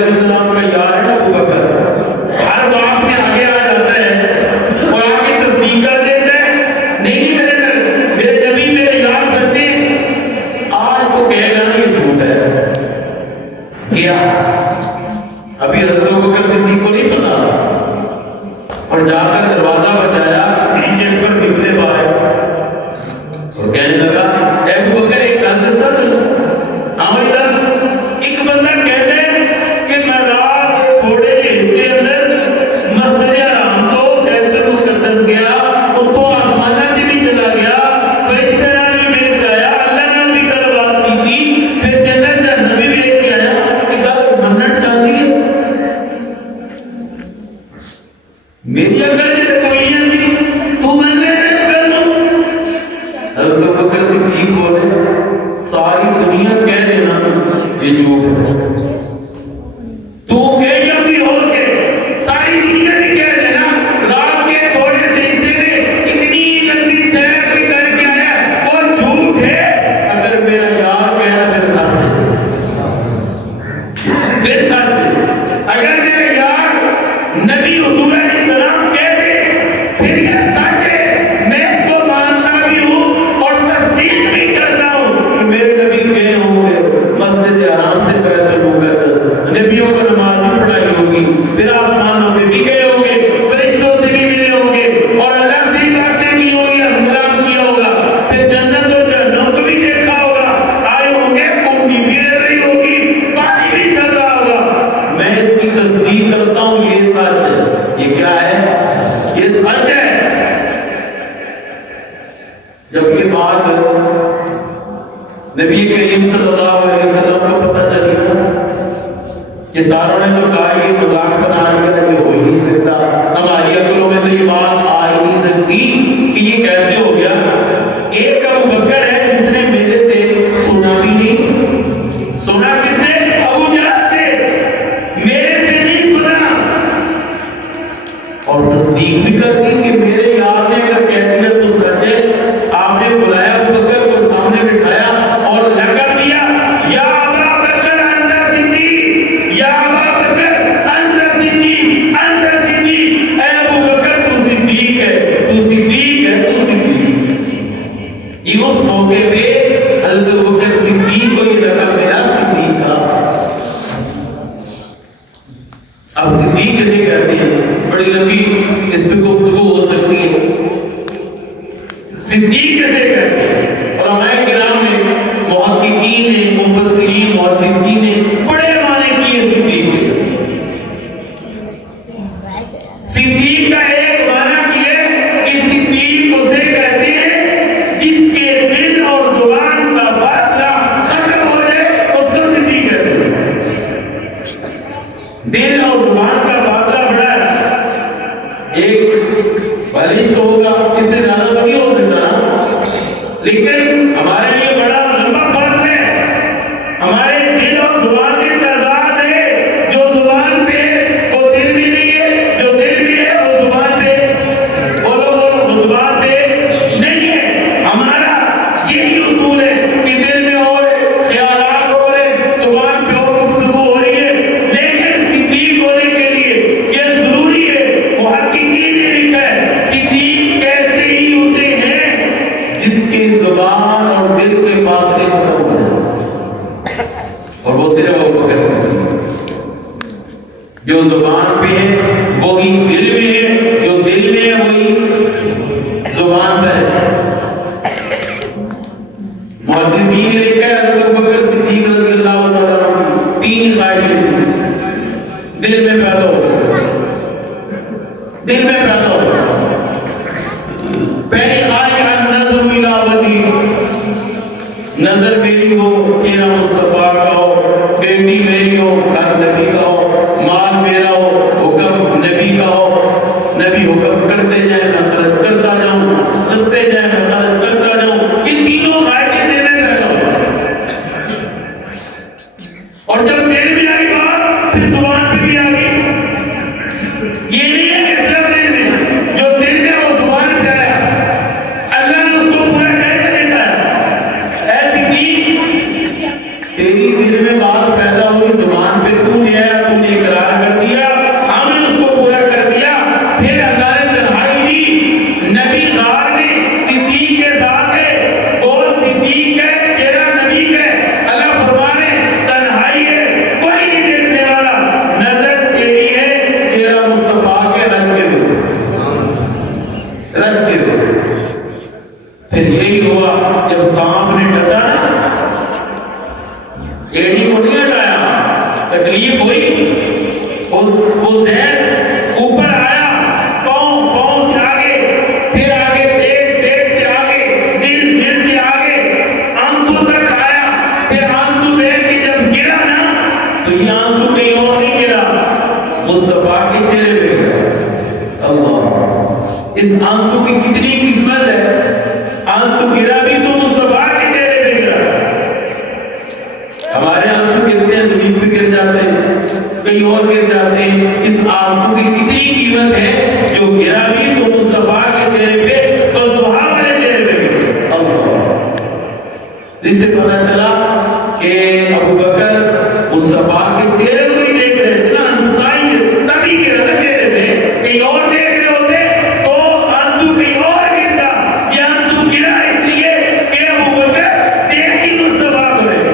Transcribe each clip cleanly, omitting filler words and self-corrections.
علیہ السلام کا یار ہے نا ابو بکر، ہر بات میں آگے آ جاتا ہے اور آگے تصدیق کر دیتا ہے، نہیں میرے نبی میرے یار سچے، آج تو کہے گا نا یہ جھوٹ ہے. کیا ابھی حضرت ابوبکر صدیق کو نہیں پتا، اور جا کر دروازہ بجایا، نیچے پر نکلے باہر اور کہنے لگا اے ابوبکر ایک گل دساں ہمیں دس. ایک بندہ کہتا ہے کہ میں رات تھوڑے حصے اندر مسجد حرام تو بیت المقدس گیا، اتوں آسمانہ سے بھی چلا گیا، فرشتے نال بھی مل کے آیا، اللہ نال بھی گل بات کی تھی، پھر جنت جہنم بھی دیکھ کے آیا. یہ گل منن چاہتی ہے میری عقل سے تو کوئی نہیں، تو من لے اس گل کو. حضرت ابوبکر صدیق بولے ساری دنیا کہہ دینا یہ جھوٹ ہے، تو کہ یا کوئی اور کہ ساری دنیا نے کہہ دینا رات کے تھوڑے سے حصے میں اتنی لمبی سیر کوئی کر کے آیا وہ جھوٹ ہے. اگر میرا یار کہنا پھر سچ ہے، پھر سچ ہے. اگر میرا یار نبی حضور علیہ السلام کہہ دے پھر یہ سچ ہے، میں اس کو مانتا بھی ہوں اور تصدیق بھی کرتا ہوں کہ میرے نبی گئے ہوں گے مسجد حرام سے بیت المقدس، نبیوں کو نماز بھی پڑھائی ہوگی، پھر آسمانوں پہ بھی گئے ہوں گے، فرشتوں سے بھی ملے ہوں گے اور اللہ سے بھی باتیں کی ہوں گی، کلام کیا ہوگا، پھر جنت اور جہنم کو بھی دیکھا ہوگا، آئے ہوں گے، کنڈی بھی رہ رہی ہوگی، پانی بھی چل رہا ہوگا. میں اس کی تصدیق کرتا ہوں یہ سچ ہے. یہ کیا ہے؟ یہ سچ ہے. جب یہ بات نبی کریم صلی اللہ علیہ وسلم کو پتہ چلی کہ ساروں نے تو کہا یہ مذاق بنا لیا، یہ ہو ہی نہیں سکتا، ہماری عقلوں میں تو یہ بات آ ہی نہیں سکتی کہ یہ کیسے ہو گیا. ایک ابو بکر ہے جس نے میرے سے سنا بھی نہیں. سنا کس سے؟ ابو جہل سے، میرے سے نہیں سنا. اور تصدیق بھی کر دی کہ میرے یار نے اگر کہہ دیا تو سچ ہے. آپ نے بلایا ابو بکر کو سامنے بٹھایا اور لقب دیا یا ابا بکر انت صدیق، یا ابا بکر انت صدیق، انت صدیق. اے ابو بکر تو صدیق ہے، تو صدیق ہے، تو صدیق. یہ اس موقع پہ حضرت ابو بکر صدیق کو یہ لقب ملا صدیق کا. اب صدیق کسے کہتے ہیں؟ بڑی لمبی اس پہ گفتگو ہو سکتی ہے. صدیق کیسے کہتے ہیں؟ علماء کرام نے، محققین نے، مفسرین، محدثین نے بڑے معنی کیے صدیق کے. صدیق کا ایک معنی یہ کہ صدیق اسے کہتے ہیں جس کے دل اور زبان کا فاصلہ ختم ہو جائے اس کو صدیق کہتے ہیں. دل اور زبان کا فاصلہ بڑا ہے، ایک بالشت ہوگا اس سے زیادہ تو نہیں ہو سکتا نا، لیکن ہمارے لیے بڑا لمبا فاصلہ ہے. ہمارے دل اور زبان میں تضاد ہے، جو زبان پہ وہ دل بھی نہیں ہے، جو دل بھی ہے وہ زبان پہ وہ زبان پہ نہیں ہے. ہمارا یہی اصول ہے کہ دل میں اور خیالات ہو رہے، زبان پہ اور گفتگو ہو رہی ہے. لیکن صدیق ہونے کے لیے یہ ضروری ہے. محققین نے لکھا ہے صدیق کہتے ہی اسے ہیں جس کی زبان اور دل کے فاصلے ختم ہو جائے، اور وہ صرف ابو بکر صدیق ہے. جو زبان پہ ہے وہی دل میں ہے، جو دل میں ہے وہی زبان پر ہے. محدثین نے لکھا ہے حضرت ابو بکر صدیق رضی اللہ تعالیٰ عنہ تین خواہشیں دل میں پیدا ہو، دل میں پیدا ہو. پہلی خواہش النظر الی وجہہ، نظر میری ہو چہرہ مصطفیٰ کا ہو، بیٹی میری ہو گھر نبی کا ہو، مال میرا ہو حکم نبی کا ہو، نبی حکم کرتے جائیں میں خرچ کرتا جاؤں، کرتے جائیں پھر یہی ہوا جب سانپ نے ڈسا نا، ایڑی کو نہیں ہٹایا، تکلیف ہوئی، وہ زہر اوپر آیا، پاؤں سے آگے، پھر آگے پیٹ سے آگے، دل سے آگے، آنکھوں تک آیا، پھر آنسو بہ کے جب گرا نا تو یہ آنسو کہیں اور نہیں گرا، مصطفیٰ کے چہرے پہ گرا۔ اللہ، اس آنسو کی کتنی قسمت ہے، آنسو گرا بھی تو مصطفیٰ کے چہرے پہ گرا۔ ہمارے آنسو گرتے ہیں زمین پہ گر جاتے ہیں، کہیں اور گر جاتے ہیں، اس آنسو کی کتنی قیمت ہے جو گرا بھی تو مصطفیٰ کے چہرے پہ، تو صحابہ کے چہرے پہ گرا۔ اللہ، جس سے پتہ چلا کہ ابو بکر مصطفیٰ کے چہرے کو ہی دیکھ رہے تھے نا، آنسو تائی تبھی گرا نا چہرے پہ، کہیں اور دیکھ رہے ہوتے تو آنسو کہیں اور گرتا، یہ آنسو گرا اس لیے کہ ابو بکر دیکھ ہی مصطفیٰ کو رہے۔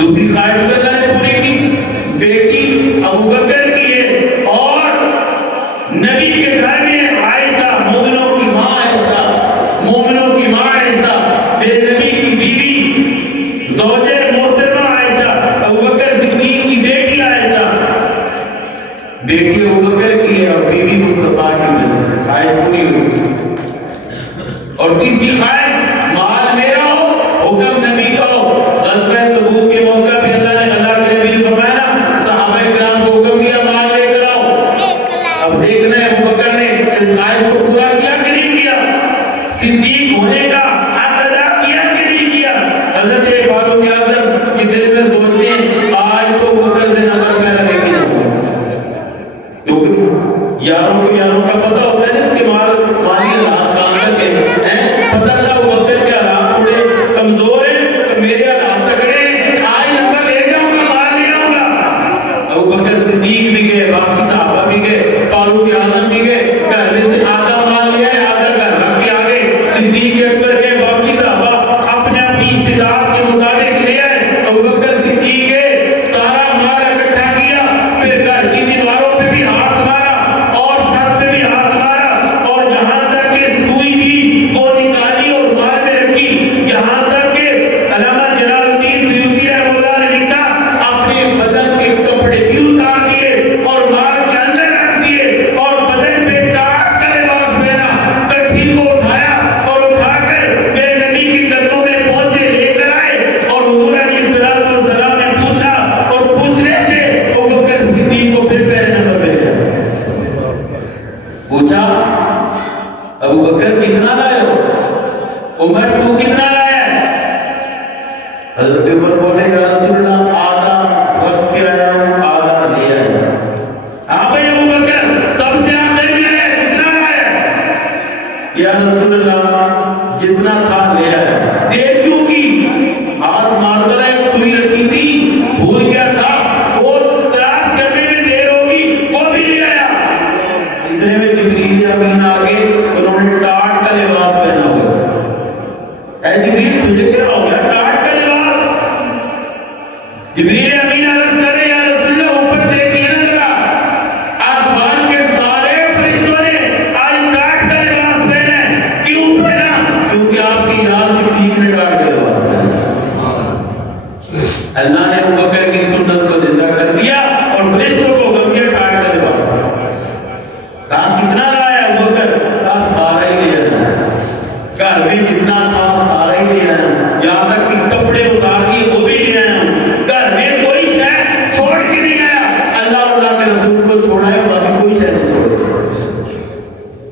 دوسری خواہش اللہ نے پوری کی، بیٹی ابو بکر کی ہے، اور نبی کے گھر میں عائشہ، مومنوں کی ماں عائشہ، مومنوں کی ماں عائشہ، میرے نبی کی بیوی زوجہ محترمہ عائشہ، ابو بکر صدیق کی بیٹی عائشہ، بیٹی ابو بکر کی ہے اور بیوی مصطفیٰ کی ہے، خواہش پوری ہوئی۔ اور تیسری خواہش، مال میرا ہو، حکم نبی کا ہو۔ غزوہ تبوک کے موقع پہ اللہ کے نبی نے فرمایا نا، صحابہ کرام کو حکم دیا مال لے کر آؤ۔ اب دیکھنا ہے ابو بکر نے اس خواہش کو پورا کیا کہ نہیں کیا، صدیق ہونے کا حق ادا کیا کہ نہیں کیا۔ حضرت فاروق اعظم کے دل میں سوچتے ہیں آج تو ابو بکر سے نظر پہلا لے کے جاؤں گا، کیونکہ یاروں کو یاروں کا پتہ ہوتا ہے جس کے مالی حالات کام تک ہے، پتہ تھا ابو بکر کے حالات تھوڑے کمزور ہیں، تو میرے حالات تکڑے ہیں، آج نظر لے جاؤں گا، مال لے آؤں گا۔ ابو بکر صدیق بھی گئے، باقی صحابہ بھی گئے، فاروق اعظم بھی گئے، گھر میں سے آدھا مال لیا ہے، آدھا گھر رکھ کے آگے، صدیق اکبر گئے، باقی صحابہ اپنے اپنی استطاعت کے مطابق لے آئے۔ ابو بکر صدیق گئے، سارا مال اکٹھا کیا، پھر گھر کی دیواروں پہ بھی ہاتھ مارا اور چھت پہ بھی ہاتھ مارا، اور یہاں تک کہ سوئی بھی وہ نکالی اور مال میں رکھی، یہاں تک کہ علامہ جلال الدین سیوطی رحمہ اللہ نے لکھا اپنے بدن کے کپڑے بھی اتار دیے اور مال کے اندر رکھ دیے، اور بدن پہ ٹاٹ کا لباس پہنا، کٹھی کو اٹھایا اور اٹھا کر میرے نبی کے قدموں میں پہنچے، لے کر آئے، اور حضور علیہ الصلوۃ والسلام نے پوچھا، اور پوچھنے سے ابو بکر صدیق کو پھر پہلے نمبر بھیجا، پوچھا ابو بکر کتنا لائے ہو، عمر تو کتنا لایا ہے؟ حضرت عمر بولے یا رسول اللہ آدھا رکھ کے آیا ہوں، آدھا لے آیا ہوں۔ ہاں بھائی ابو بکر سب سے آخر میں ہے، کتنا لایا ہے؟ یا رسول اللہ جتنا تھا لے آیا۔ دیر کیوں کی؟ ہاتھ مارتا رہا، ایک سوئی رکھی تھی، بھول گیا تھا، وہ تلاش کرنے میں دیر ہوگی، وہ بھی لے آیا۔ اتنے میں جبریل امین آگے، انہوں نے ٹاٹ کا لباس پہنا ہوا تھا۔ اے جبریل تجھے کیا ہو گیا، ٹاٹ کا لباس؟ جبریل امین عرض کر رہے یا رسول اللہ اوپر دیکھیے نا ذرا، آسمان کے سارے فرشتوں نے آج ٹاٹ کا لباس پہنا ہے، کیوں پہنا؟ کیونکہ آپ کی یاد سے ٹھیک نے ٹاٹ کا لباس پہنا۔ اللہ نے ابو بکر کی سنت کو زندہ کر دیا اور فرشتوں کو حکم دیا ٹاٹ کا لباس پہنا۔ کہا کتنا لایا ابو بکر؟ کہا سارا ہی لے آنا، گھر میں جتنا تھا سارا ہی لے آنا، یہاں تک کہ کپڑے اتار دیے وہ بھی لے آیا ہوں، گھر میں کوئی شے چھوڑ کے نہیں آیا، اللہ اللہ کے رسول کو چھوڑا ہے باقی کوئی شے نہیں چھوڑا۔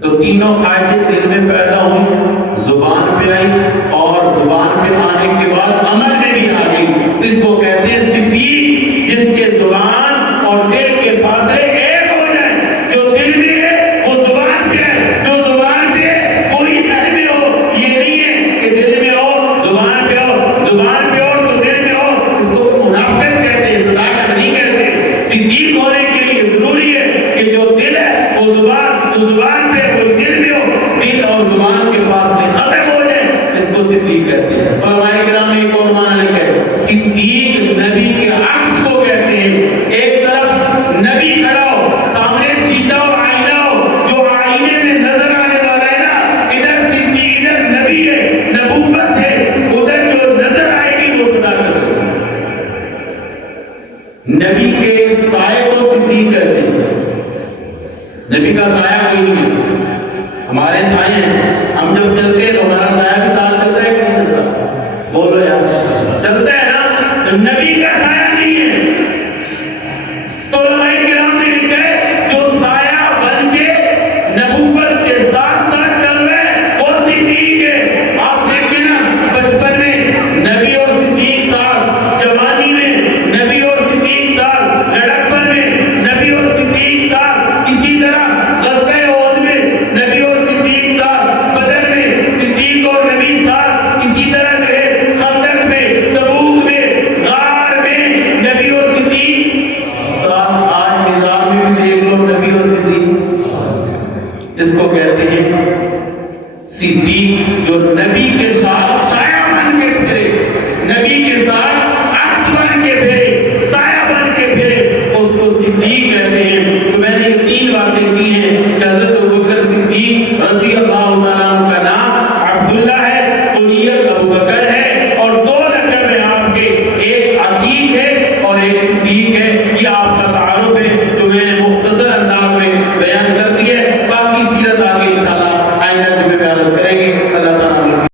تو تینوں خواہشیں دل میں پیدا ہوئی، زبان پہ آئی، اور زبان پہ آنے کے بعد عمل میں بھی آ گئی۔ اس کو کہتے ہیں صدیق، جس کے زبان اور دل کے فاصلے ایک ہو جائیں، جو دل میں ہے وہ زبان پہ ہے، جو زبان پہ ہے وہی دل میں ہو۔ یہ نہیں ہے کہ دل میں ہو زبان پہ ہو، زبان پہ ہو تو دل میں ہو، اس کو منافقت کہتے ہیں، صداقت نہیں کہتے۔ صدیق ہونے کے لیے ضروری ہے کہ جو دل ہے وہ زبان پہ وہ دل میں ہو، دل اور زبان کے فاصلے ختم ہو جائیں، اس کو صدیق کہتے ہیں۔ علماء کرام میں ایک اور معنی لکھا ہے، صدیق نبی کے عکس کو کہتے ہیں۔ ایک طرف نبی کھڑا ہو، سامنے شیشہ اور آئینہ ہو، جو آئینے میں نظر آنے والا ہے نا، ادھر صدیق ہمارے سائے ہیں، ہم جب چلتے ہیں تو ہمارا سایہ بھی ساتھ چلتا ہے کہ نہیں چلتا؟ بولو یار، چلتا ہے نا؟ تو نبی کا سایہ نہیں ہے۔ تو علماء کرام نے لکھا ہے جو سایہ بن کے نبوت کے ساتھ ساتھ چل رہا ہے وہ صدیق ہے۔ آپ دیکھیں نا، بچپن میں نبی اور صدیق ساتھ، جوانی میں نبی اور صدیق ساتھ، لڑکپن میں نبی اور صدیق ساتھ، اسی طرح غزوہ احد میں نبی اور صدیق ساتھ، بدر میں صدیق اور نبی ساتھ، اسی طرح جو ہے خندق میں، تبوک میں، غار میں نبی اور صدیق ساتھ۔ آج نظام میں بھی دیکھ لو نبی اور صدیق، اس کو کہتے ہیں صدیق، جو نبی کے ساتھ سایہ بن کے پھرے، نبی کے ساتھ